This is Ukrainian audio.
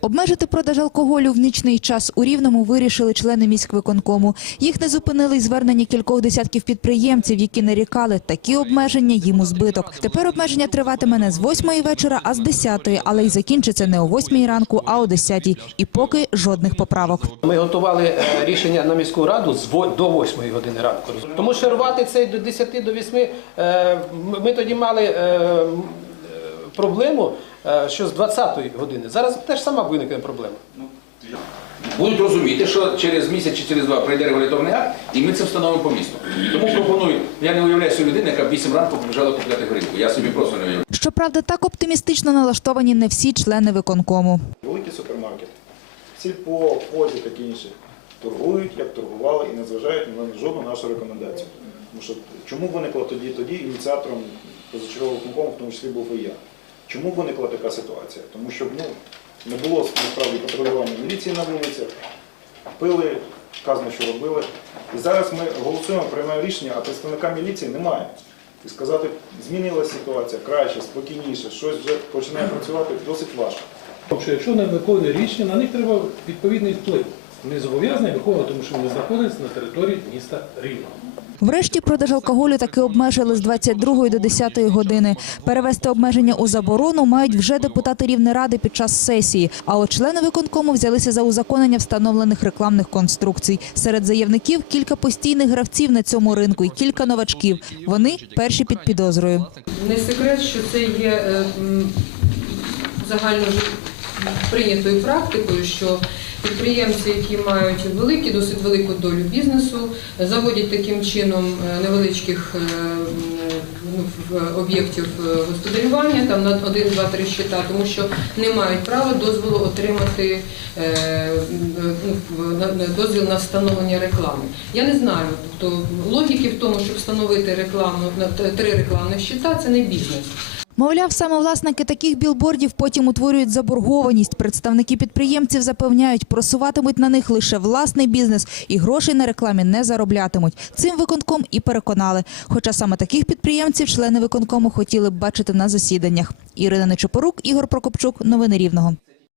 Обмежити продаж алкоголю в нічний час у Рівному вирішили члени міськвиконкому. Їх не зупинили й звернення кількох десятків підприємців, які нарікали, такі обмеження їм у збиток. Тепер обмеження триватиме не з 8 вечора, а з 10, але й закінчиться не о 8 ранку, а о 10. І поки жодних поправок. Ми готували е, рішення на міську раду з до 8 години ранку. Тому що рвати це до 10 до 8, е, ми тоді мали е, проблему, е, що з 20-ї години. Зараз теж сама виникне проблема. будуть розуміти, що через місяць чи через два прийде регуляторний акт, і ми це встановимо по місту. Тому пропоную, я не уявляю собі людину, яка в 8 ранку побіжала купляти горілку. Я собі просто не уявляю. Щоправда, так оптимістично налаштовані не всі члени виконкому. Великі супермаркети, сільпо, фозі такі інші торгують, як торгували і не зважають на жодну нашу рекомендацію. Тому що чому виникла тоді, тоді ініціатором позачергового виконкому, в тому числі був і я. Чому виникла така ситуація? Тому що ну, не було насправді патрулювання міліції на вулицях, пили, вказано, що робили. І зараз ми голосуємо, приймаємо рішення, а представника міліції немає. І сказати, змінилася ситуація краще, спокійніше, щось вже починає працювати досить важко. Якщо не виконує рішення, на них треба відповідний вплив. Вони зобов'язані виконувати, тому що вони знаходяться на території міста Рівного. Врешті продаж алкоголю таки обмежили з 22 до 10 години. Перевести обмеження у заборону мають вже депутати Рівнеради під час сесії. А от члени виконкому взялися за узаконення встановлених рекламних конструкцій. Серед заявників кілька постійних гравців на цьому ринку і кілька новачків. Вони перші під підозрою. Не секрет, що це є е, загально прийнятою практикою, що підприємці, які мають великі, досить велику долю бізнесу, заводять таким чином е, невеличких е, ну, об'єктів е, господарювання, там на 1, 2, 3 щита, тому що не мають права дозволу отримати ну, дозвіл на встановлення реклами. Я не знаю, тобто логіки в тому, щоб встановити рекламу на три рекламних щита, це не бізнес. Мовляв, саме власники таких білбордів потім утворюють заборгованість. Представники підприємців запевняють, просуватимуть на них лише власний бізнес і грошей на рекламі не зароблятимуть. Цим виконком і переконали. Хоча саме таких підприємців члени виконкому хотіли б бачити на засіданнях. Ірина Нечопорук, Ігор Прокопчук. Новини Рівного.